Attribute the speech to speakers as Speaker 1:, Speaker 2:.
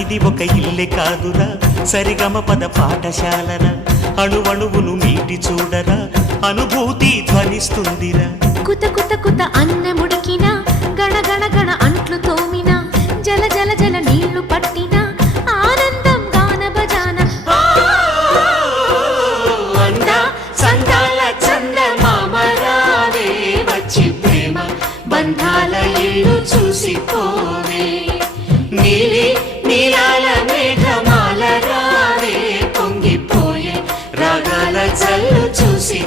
Speaker 1: ఇది ఒక ఇల్లే కాదురా. సరిగమ పద పాఠశాలరా. అణువణువును మీటి చూడరా. అనుభూతి ధ్వనిస్తుందిరా.
Speaker 2: కుత కుత కుత అన్న ముడికిన గణ గణ గణ అంట్లు తోమిన జల జల జల నీళ్ళు పట్టిన ఆనందం గాన బజాన
Speaker 1: సందాల చంద బంధాల చల్లు చూసి